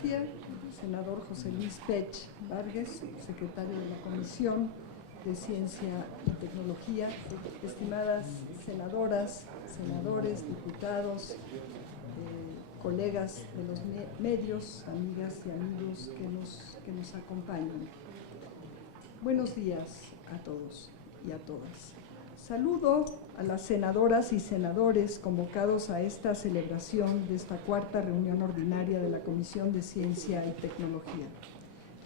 Tecnología, senador José Luis Pech Vargas, secretario de la Comisión de Ciencia y Tecnología, estimadas senadoras, senadores, diputados, colegas de los medios, amigas y amigos que nos acompañan. Buenos días a todos y a todas. Saludo a las senadoras y senadores convocados a esta celebración de esta cuarta reunión ordinaria de la Comisión de Ciencia y Tecnología.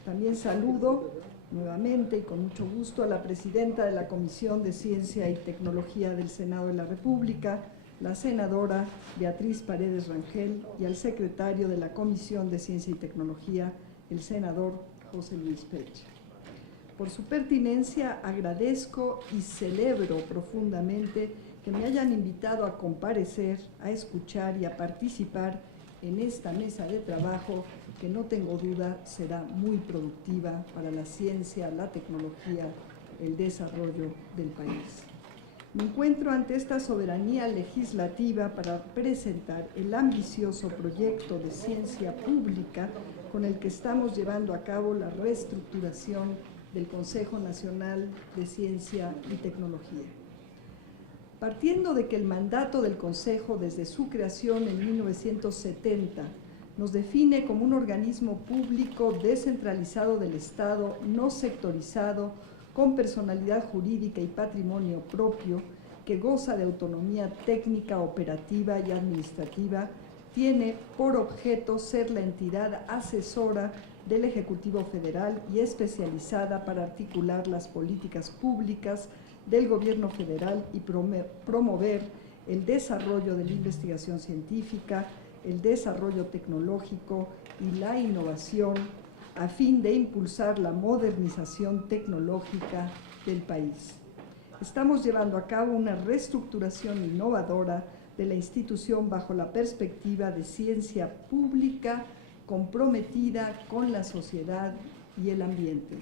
También saludo nuevamente y con mucho gusto a la presidenta de la Comisión de Ciencia y Tecnología del Senado de la República, la senadora Beatriz Paredes Rangel, y al secretario de la Comisión de Ciencia y Tecnología, el senador José Luis Pech. Por su pertinencia agradezco y celebro profundamente que me hayan invitado a comparecer, a escuchar y a participar en esta mesa de trabajo que no tengo duda será muy productiva para la ciencia, la tecnología, el desarrollo del país. Me encuentro ante esta soberanía legislativa para presentar el ambicioso proyecto de ciencia pública con el que estamos llevando a cabo la reestructuración del Consejo Nacional de Ciencia y Tecnología. Partiendo de que el mandato del Consejo desde su creación en 1970 nos define como un organismo público descentralizado del Estado, no sectorizado, con personalidad jurídica y patrimonio propio, que goza de autonomía técnica, operativa y administrativa, tiene por objeto ser la entidad asesora del Ejecutivo Federal y especializada para articular las políticas públicas del Gobierno Federal y promover el desarrollo de la investigación científica, el desarrollo tecnológico y la innovación a fin de impulsar la modernización tecnológica del país. Estamos llevando a cabo una reestructuración innovadora de la institución bajo la perspectiva de ciencia pública comprometida con la sociedad y el ambiente.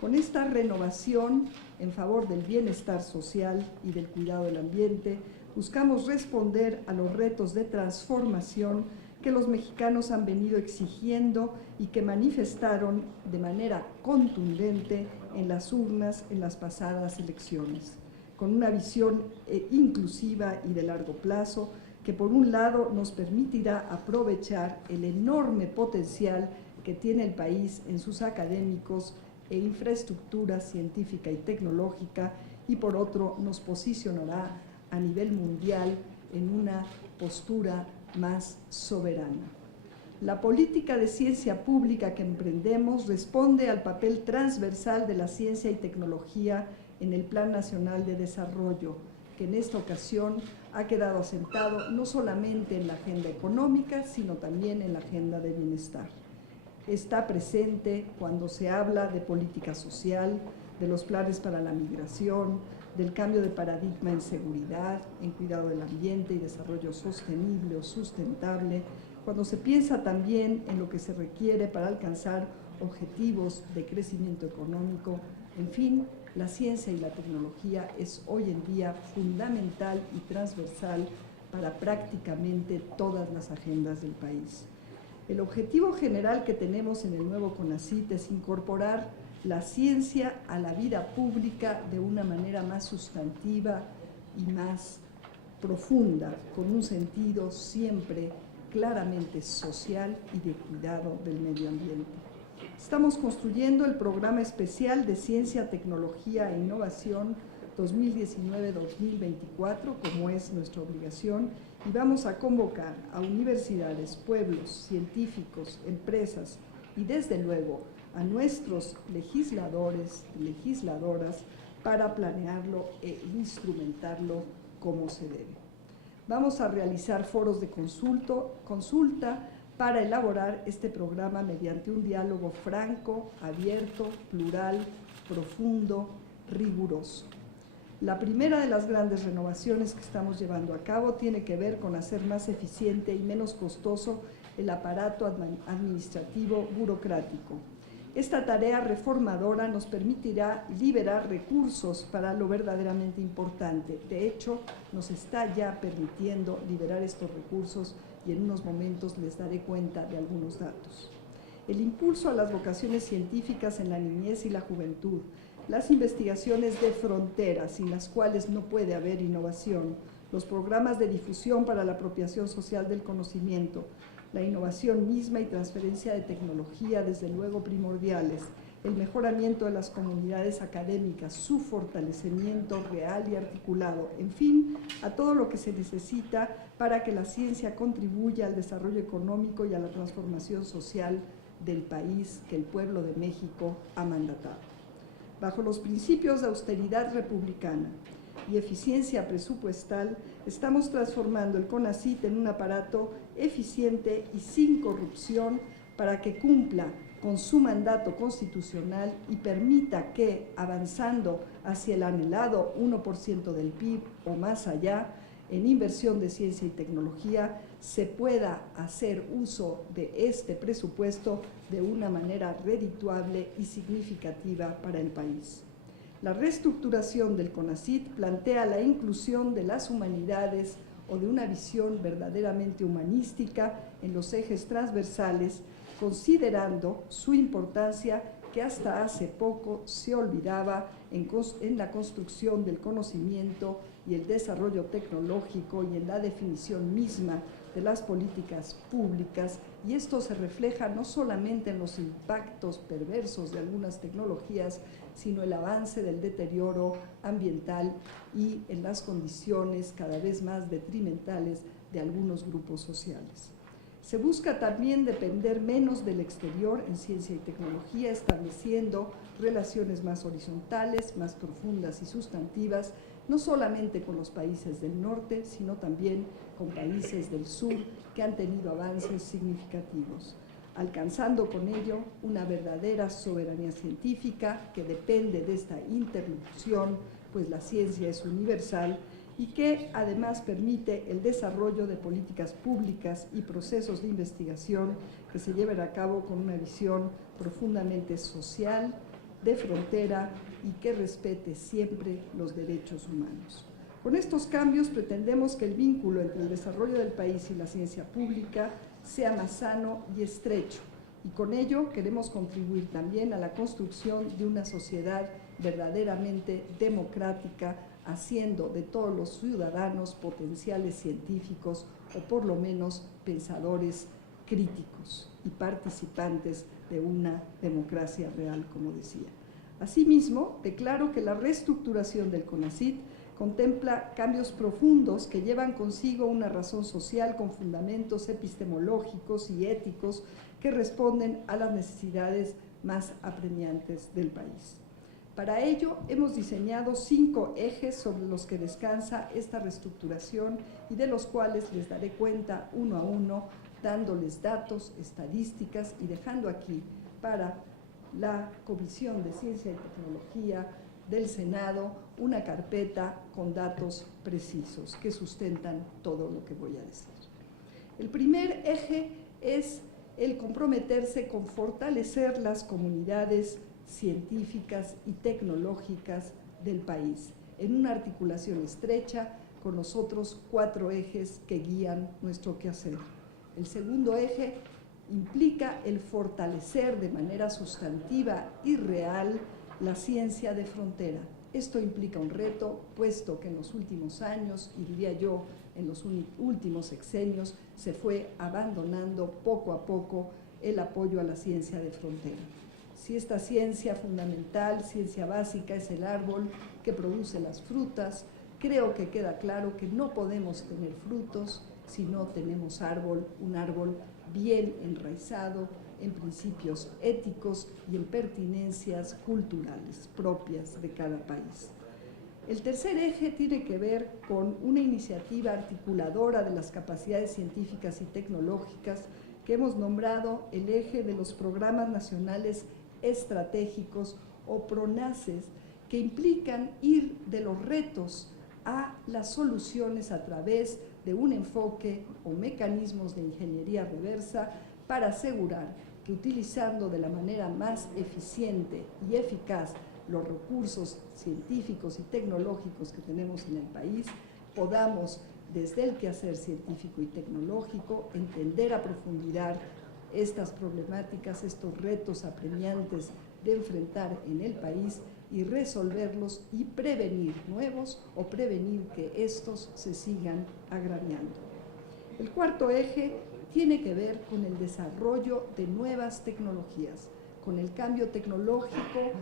Con esta renovación en favor del bienestar social y del cuidado del ambiente, buscamos responder a los retos de transformación que los mexicanos han venido exigiendo y que manifestaron de manera contundente en las urnas en las pasadas elecciones, con una visión inclusiva y de largo plazo que por un lado nos permitirá aprovechar el enorme potencial que tiene el país en sus académicos e infraestructura científica y tecnológica, y por otro nos posicionará a nivel mundial en una postura más soberana. La política de ciencia pública que emprendemos responde al papel transversal de la ciencia y tecnología en el Plan Nacional de Desarrollo, que en esta ocasión ha quedado asentado no solamente en la agenda económica, sino también en la agenda de bienestar. Está presente cuando se habla de política social, de los planes para la migración, del cambio de paradigma en seguridad, en cuidado del ambiente y desarrollo sostenible o sustentable, cuando se piensa también en lo que se requiere para alcanzar objetivos de crecimiento económico. En fin, la ciencia y la tecnología es hoy en día fundamental y transversal para prácticamente todas las agendas del país. El objetivo general que tenemos en el nuevo CONACYT es incorporar la ciencia a la vida pública de una manera más sustantiva y más profunda, con un sentido siempre claramente social y de cuidado del medio ambiente. Estamos construyendo el Programa Especial de Ciencia, Tecnología e Innovación 2019-2024, como es nuestra obligación, y vamos a convocar a universidades, pueblos, científicos, empresas y desde luego a nuestros legisladores y legisladoras para planearlo e instrumentarlo como se debe. Vamos a realizar foros de consulta para elaborar este programa mediante un diálogo franco, abierto, plural, profundo, riguroso. La primera de las grandes renovaciones que estamos llevando a cabo tiene que ver con hacer más eficiente y menos costoso el aparato administrativo burocrático. Esta tarea reformadora nos permitirá liberar recursos para lo verdaderamente importante. De hecho, nos está ya permitiendo liberar estos recursos y en unos momentos les daré cuenta de algunos datos. El impulso a las vocaciones científicas en la niñez y la juventud, las investigaciones de frontera, sin las cuales no puede haber innovación, los programas de difusión para la apropiación social del conocimiento, la innovación misma y transferencia de tecnología, desde luego primordiales, el mejoramiento de las comunidades académicas, su fortalecimiento real y articulado, en fin, a todo lo que se necesita para que la ciencia contribuya al desarrollo económico y a la transformación social del país que el pueblo de México ha mandatado. Bajo los principios de austeridad republicana y eficiencia presupuestal, estamos transformando el CONACYT en un aparato eficiente y sin corrupción para que cumpla con su mandato constitucional y permita que, avanzando hacia el anhelado 1% del PIB o más allá, en inversión de ciencia y tecnología, se pueda hacer uso de este presupuesto de una manera redituable y significativa para el país. La reestructuración del CONACYT plantea la inclusión de las humanidades o de una visión verdaderamente humanística en los ejes transversales, considerando su importancia que hasta hace poco se olvidaba en la construcción del conocimiento y el desarrollo tecnológico y en la definición misma de las políticas públicas, y esto se refleja no solamente en los impactos perversos de algunas tecnologías, sino el avance del deterioro ambiental y en las condiciones cada vez más detrimentales de algunos grupos sociales. Se busca también depender menos del exterior en ciencia y tecnología, estableciendo relaciones más horizontales, más profundas y sustantivas, no solamente con los países del norte, sino también con países del sur que han tenido avances significativos, alcanzando con ello una verdadera soberanía científica que depende de esta interlocución, pues la ciencia es universal, y que además permite el desarrollo de políticas públicas y procesos de investigación que se lleven a cabo con una visión profundamente social, de frontera y que respete siempre los derechos humanos. Con estos cambios pretendemos que el vínculo entre el desarrollo del país y la ciencia pública sea más sano y estrecho, y con ello queremos contribuir también a la construcción de una sociedad verdaderamente democrática, haciendo de todos los ciudadanos potenciales científicos o por lo menos pensadores críticos y participantes de una democracia real, como decía. Asimismo, declaro que la reestructuración del CONACYT contempla cambios profundos que llevan consigo una razón social con fundamentos epistemológicos y éticos que responden a las necesidades más apremiantes del país. Para ello, hemos diseñado 5 ejes sobre los que descansa esta reestructuración y de los cuales les daré cuenta uno a uno, dándoles datos, estadísticas y dejando aquí para la Comisión de Ciencia y Tecnología del Senado una carpeta con datos precisos que sustentan todo lo que voy a decir. El primer eje es el comprometerse con fortalecer las comunidades científicas y tecnológicas del país, en una articulación estrecha con los otros 4 ejes que guían nuestro quehacer. El segundo eje implica el fortalecer de manera sustantiva y real la ciencia de frontera. Esto implica un reto, puesto que en los últimos años, y diría yo en los últimos sexenios, se fue abandonando poco a poco el apoyo a la ciencia de frontera. Si esta ciencia fundamental, ciencia básica, es el árbol que produce las frutas, creo que queda claro que no podemos tener frutos si no tenemos un árbol bien enraizado en principios éticos y en pertinencias culturales propias de cada país. El tercer eje tiene que ver con una iniciativa articuladora de las capacidades científicas y tecnológicas que hemos nombrado el eje de los programas nacionales estratégicos o PRONACES, que implican ir de los retos a las soluciones a través de un enfoque o mecanismos de ingeniería reversa para asegurar que, utilizando de la manera más eficiente y eficaz los recursos científicos y tecnológicos que tenemos en el país, podamos desde el quehacer científico y tecnológico, entender a profundidad estas problemáticas, estos retos apremiantes de enfrentar en el país y resolverlos y prevenir nuevos o prevenir que estos se sigan agraviando. El cuarto eje tiene que ver con el desarrollo de nuevas tecnologías, con el cambio tecnológico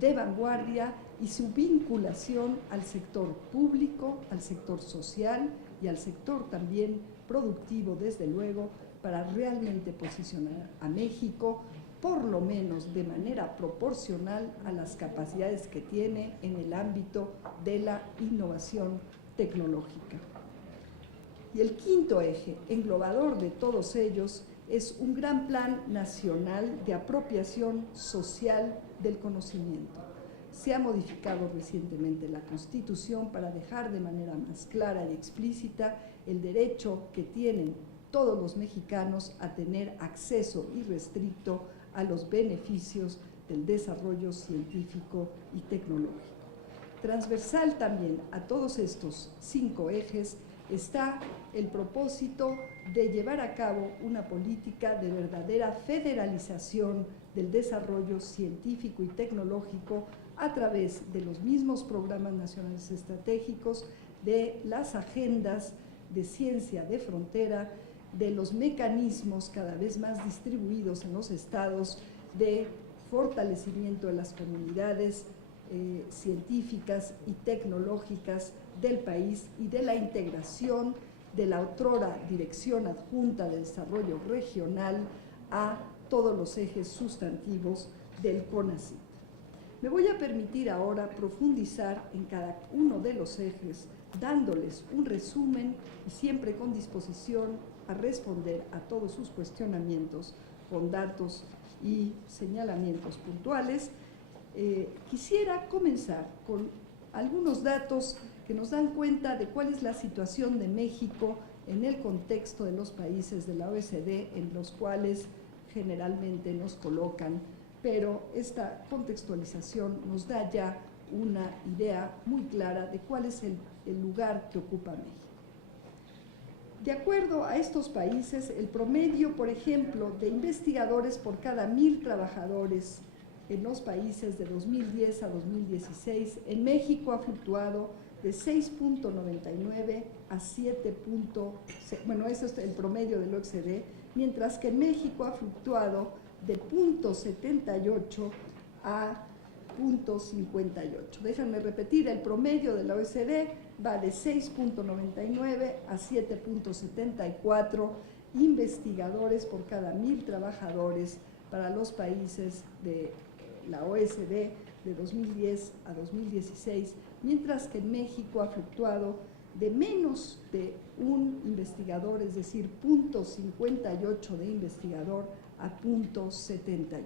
de vanguardia y su vinculación al sector público, al sector social y al sector también productivo, desde luego, para realmente posicionar a México, por lo menos de manera proporcional a las capacidades que tiene en el ámbito de la innovación tecnológica. Y el quinto eje, englobador de todos ellos, es un gran plan nacional de apropiación social del conocimiento. Se ha modificado recientemente la Constitución para dejar de manera más clara y explícita el derecho que tienen todos los mexicanos a tener acceso irrestricto a los beneficios del desarrollo científico y tecnológico. Transversal también a todos estos 5 ejes está el propósito de llevar a cabo una política de verdadera federalización del desarrollo científico y tecnológico a través de los mismos programas nacionales estratégicos, de las agendas de ciencia de frontera, de los mecanismos cada vez más distribuidos en los estados de fortalecimiento de las comunidades científicas y tecnológicas del país y de la integración de la otrora Dirección Adjunta de Desarrollo Regional a todos los ejes sustantivos del CONACYT. Me voy a permitir ahora profundizar en cada uno de los ejes, dándoles un resumen y siempre con disposición a responder a todos sus cuestionamientos con datos y señalamientos puntuales. Quisiera comenzar con algunos datos que nos dan cuenta de cuál es la situación de México en el contexto de los países de la OECD, en los cuales generalmente nos colocan, pero esta contextualización nos da ya una idea muy clara de cuál es el lugar que ocupa México. De acuerdo a estos países, el promedio, por ejemplo, de investigadores por cada 1,000 trabajadores en los países de 2010 a 2016, en México ha fluctuado de 6.99 a 7. Bueno, eso es el promedio del OECD, mientras que en México ha fluctuado de 0.78 a 0.58. Déjenme repetir, el promedio de la OECD va de 6.99 a 7.74 investigadores por cada 1,000 trabajadores para los países de la OECD de 2010 a 2016, mientras que en México ha fluctuado de menos de un investigador, es decir, 0.58 de investigador a 0.78.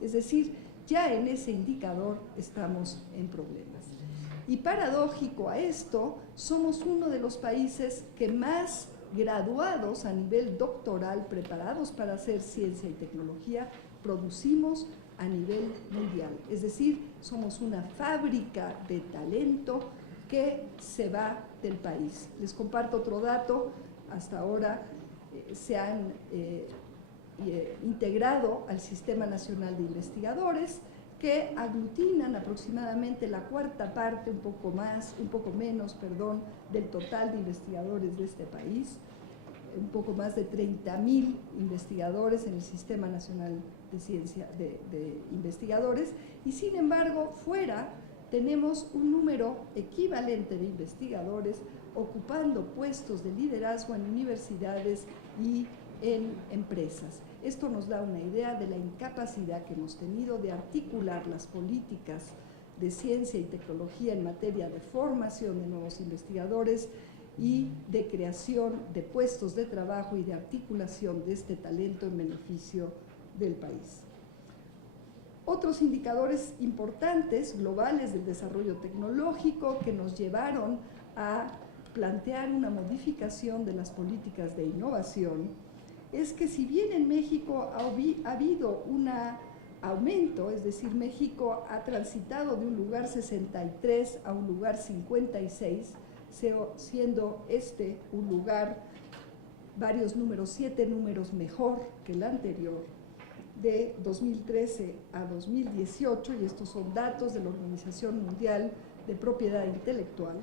Es decir, ya en ese indicador estamos en problemas. Y paradójico a esto, somos uno de los países que más graduados a nivel doctoral, preparados para hacer ciencia y tecnología, producimos a nivel mundial. Es decir, somos una fábrica de talento que se va del país. Les comparto otro dato. Hasta ahora se han integrado al Sistema Nacional de Investigadores, que aglutinan aproximadamente la cuarta parte, un poco menos, del total de investigadores de este país, un poco más de 30,000 investigadores en el Sistema Nacional de Ciencia de Investigadores, y sin embargo, fuera tenemos un número equivalente de investigadores ocupando puestos de liderazgo en universidades y en empresas. Esto nos da una idea de la incapacidad que hemos tenido de articular las políticas de ciencia y tecnología en materia de formación de nuevos investigadores y de creación de puestos de trabajo y de articulación de este talento en beneficio del país. Otros indicadores importantes, globales del desarrollo tecnológico que nos llevaron a plantear una modificación de las políticas de innovación, es que si bien en México ha habido un aumento, es decir, México ha transitado de un lugar 63 a un lugar 56, siendo este un lugar, varios números, 7 números mejor que el anterior, de 2013 a 2018, y estos son datos de la Organización Mundial de Propiedad Intelectual.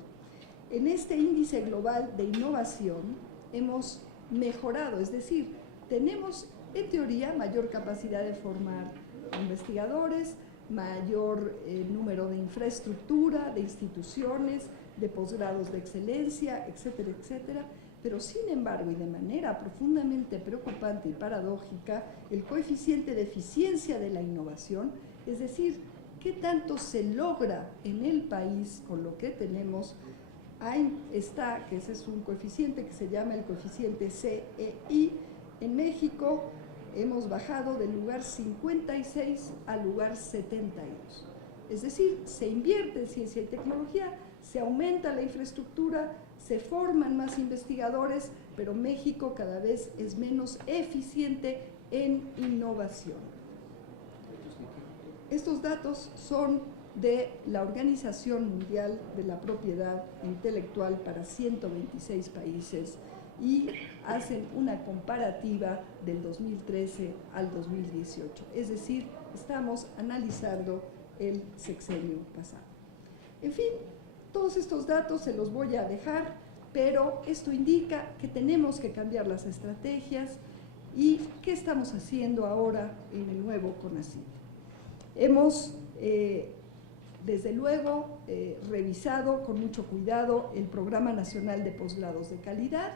En este índice global de innovación hemos mejorado, es decir, tenemos en teoría mayor capacidad de formar investigadores, mayor número de infraestructura, de instituciones, de posgrados de excelencia, etcétera, etcétera. Pero sin embargo, y de manera profundamente preocupante y paradójica, el coeficiente de eficiencia de la innovación, es decir, qué tanto se logra en el país con lo que tenemos, ahí está, que ese es un coeficiente que se llama el coeficiente CEI. En México hemos bajado del lugar 56 al lugar 72. Es decir, se invierte en ciencia y tecnología, se aumenta la infraestructura, se forman más investigadores, pero México cada vez es menos eficiente en innovación. Estos datos son de la Organización Mundial de la Propiedad Intelectual para 126 países y hacen una comparativa del 2013 al 2018. Es decir, estamos analizando el sexenio pasado. En fin, todos estos datos se los voy a dejar, pero esto indica que tenemos que cambiar las estrategias y qué estamos haciendo ahora en el nuevo CONACYT. Hemos, desde luego, revisado con mucho cuidado el Programa Nacional de Posgrados de Calidad.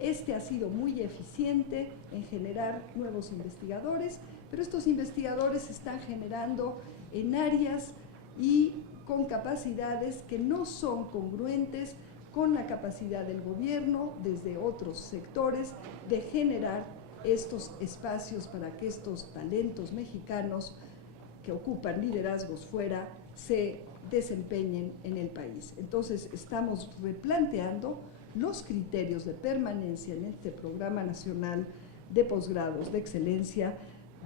Este ha sido muy eficiente en generar nuevos investigadores, pero estos investigadores se están generando en áreas y con capacidades que no son congruentes con la capacidad del gobierno desde otros sectores de generar estos espacios para que estos talentos mexicanos que ocupan liderazgos fuera se desempeñen en el país. Entonces estamos replanteando los criterios de permanencia en este Programa Nacional de Posgrados de Excelencia,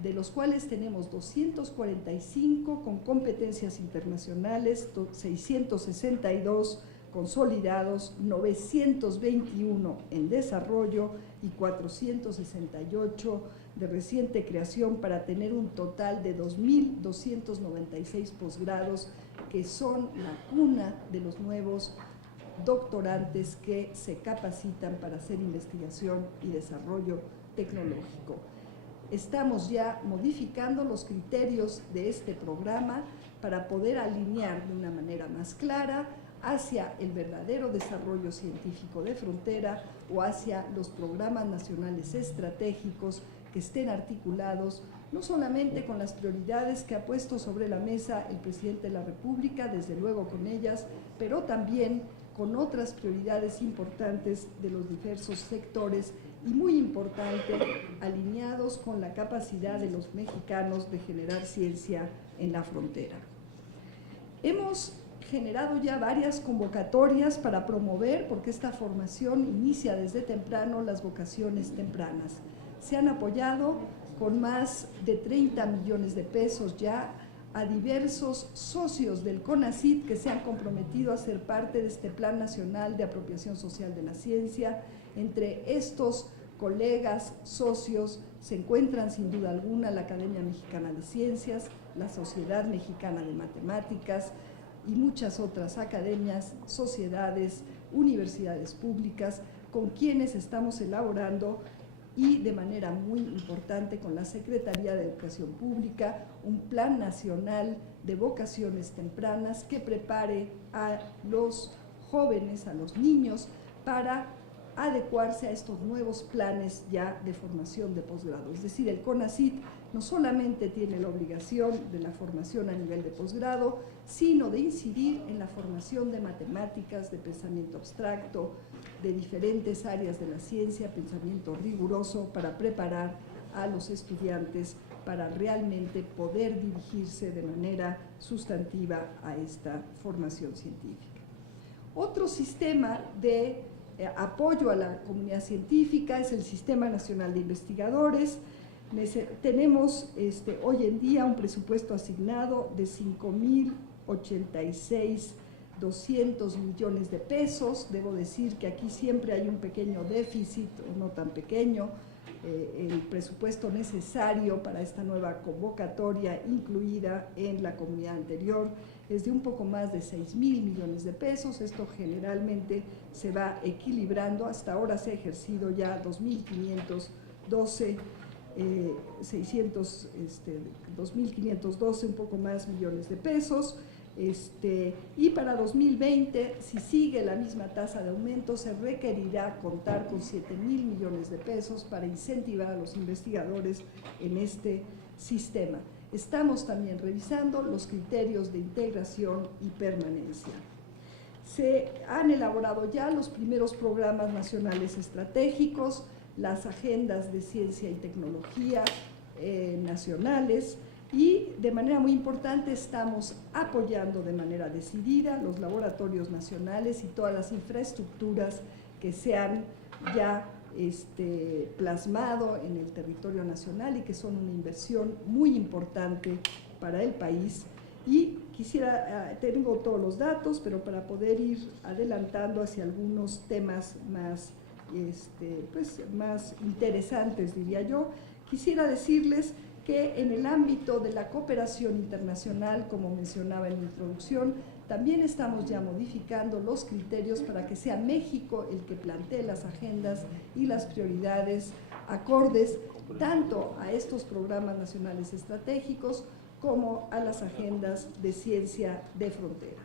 de los cuales tenemos 245 con competencias internacionales, 662 consolidados, 921 en desarrollo y 468 de reciente creación, para tener un total de 2.296 posgrados que son la cuna de los nuevos doctorantes que se capacitan para hacer investigación y desarrollo tecnológico. Estamos ya modificando los criterios de este programa para poder alinear de una manera más clara hacia el verdadero desarrollo científico de frontera o hacia los programas nacionales estratégicos que estén articulados no solamente con las prioridades que ha puesto sobre la mesa el presidente de la República, desde luego con ellas, pero también con otras prioridades importantes de los diversos sectores y muy importante, alineados con la capacidad de los mexicanos de generar ciencia en la frontera. Hemos generado ya varias convocatorias para promover, porque esta formación inicia desde temprano, las vocaciones tempranas. Se han apoyado con más de 30 millones de pesos ya a diversos socios del CONACYT que se han comprometido a ser parte de este Plan Nacional de Apropiación Social de la Ciencia. Entre estos colegas, socios, se encuentran sin duda alguna la Academia Mexicana de Ciencias, la Sociedad Mexicana de Matemáticas y muchas otras academias, sociedades, universidades públicas, con quienes estamos elaborando, y de manera muy importante con la Secretaría de Educación Pública, un plan nacional de vocaciones tempranas que prepare a los jóvenes, a los niños, para adecuarse a estos nuevos planes ya de formación de posgrado. Es decir, el CONACYT no solamente tiene la obligación de la formación a nivel de posgrado, sino de incidir en la formación de matemáticas, de pensamiento abstracto, de diferentes áreas de la ciencia, pensamiento riguroso, para preparar a los estudiantes para realmente poder dirigirse de manera sustantiva a esta formación científica. Otro sistema de apoyo a la comunidad científica es el Sistema Nacional de Investigadores. Tenemos hoy en día un presupuesto asignado de 5.086 200 millones de pesos. Debo decir que aquí siempre hay un pequeño déficit, o no tan pequeño. El presupuesto necesario para esta nueva convocatoria incluida en la comunidad anterior es de un poco más de 6,000 millones de pesos. Esto generalmente se va equilibrando. Hasta ahora se ha ejercido ya 2.512, 2.512, un poco más millones de pesos. Y para 2020, si sigue la misma tasa de aumento, se requerirá contar con 7,000 millones de pesos para incentivar a los investigadores en este sistema. Estamos también revisando los criterios de integración y permanencia. Se han elaborado ya los primeros programas nacionales estratégicos, las agendas de ciencia y tecnología nacionales, y de manera muy importante estamos apoyando de manera decidida los laboratorios nacionales y todas las infraestructuras que se han ya plasmado en el territorio nacional y que son una inversión muy importante para el país. Y tengo todos los datos, pero para poder ir adelantando hacia algunos temas más, más interesantes, diría yo, quisiera decirles que en el ámbito de la cooperación internacional, como mencionaba en mi introducción, también estamos ya modificando los criterios para que sea México el que plantee las agendas y las prioridades acordes tanto a estos programas nacionales estratégicos como a las agendas de ciencia de frontera.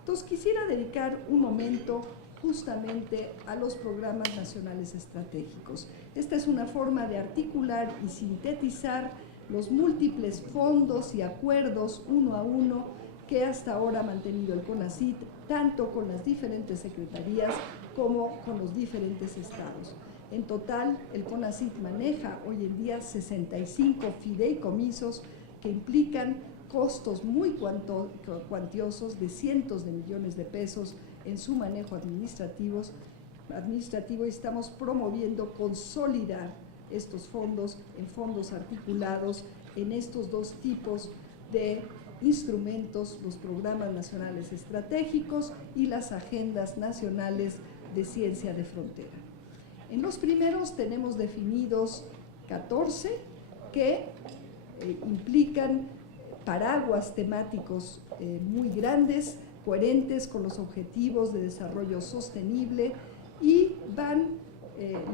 Entonces, quisiera dedicar un momento justamente a los programas nacionales estratégicos. Esta es una forma de articular y sintetizar los múltiples fondos y acuerdos uno a uno que hasta ahora ha mantenido el CONACYT, tanto con las diferentes secretarías como con los diferentes estados. En total, el CONACYT maneja hoy en día 65 fideicomisos que implican costos muy cuantiosos de cientos de millones de pesos en su manejo administrativo, y estamos promoviendo consolidar estos fondos en fondos articulados en estos dos tipos de instrumentos, los programas nacionales estratégicos y las agendas nacionales de ciencia de frontera. En los primeros tenemos definidos 14 que implican paraguas temáticos muy grandes, coherentes con los objetivos de desarrollo sostenible, y van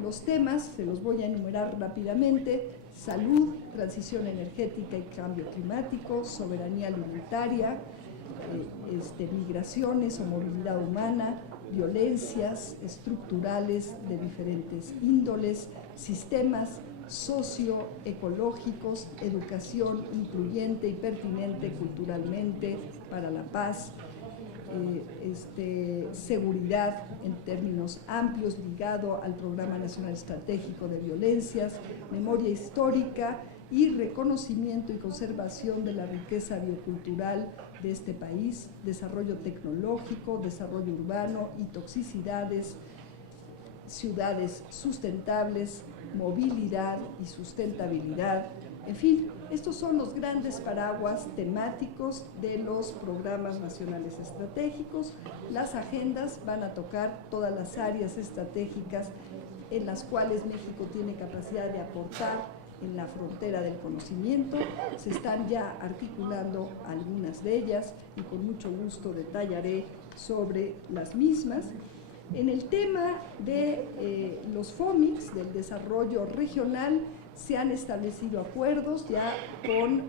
los temas, se los voy a enumerar rápidamente: salud, transición energética y cambio climático, soberanía alimentaria, migraciones o movilidad humana, violencias estructurales de diferentes índoles, sistemas socioecológicos, educación incluyente y pertinente culturalmente para la paz, seguridad en términos amplios ligado al Programa Nacional Estratégico de Violencias, memoria histórica y reconocimiento y conservación de la riqueza biocultural de este país, desarrollo tecnológico, desarrollo urbano y toxicidades, ciudades sustentables, movilidad y sustentabilidad. En fin, estos son los grandes paraguas temáticos de los programas nacionales estratégicos. Las agendas van a tocar todas las áreas estratégicas en las cuales México tiene capacidad de aportar en la frontera del conocimiento. Se están ya articulando algunas de ellas y con mucho gusto detallaré sobre las mismas. En el tema de los FOMICs, del desarrollo regional, se han establecido acuerdos ya con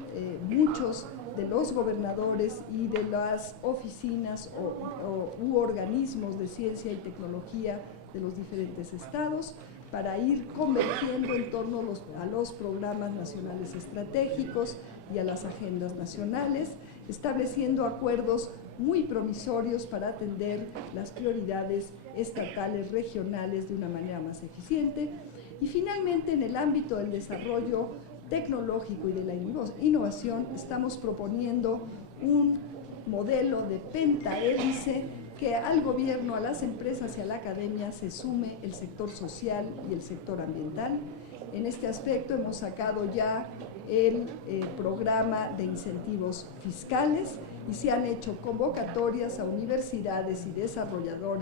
muchos de los gobernadores y de las oficinas u organismos de ciencia y tecnología de los diferentes estados para ir convergiendo en torno a los programas nacionales estratégicos y a las agendas nacionales, estableciendo acuerdos muy promisorios para atender las prioridades estatales, regionales de una manera más eficiente. Y finalmente, en el ámbito del desarrollo tecnológico y de la innovación, estamos proponiendo un modelo de pentahélice que al gobierno, a las empresas y a la academia se sume el sector social y el sector ambiental. En este aspecto hemos sacado ya el programa de incentivos fiscales y se han hecho convocatorias a universidades y desarrolladores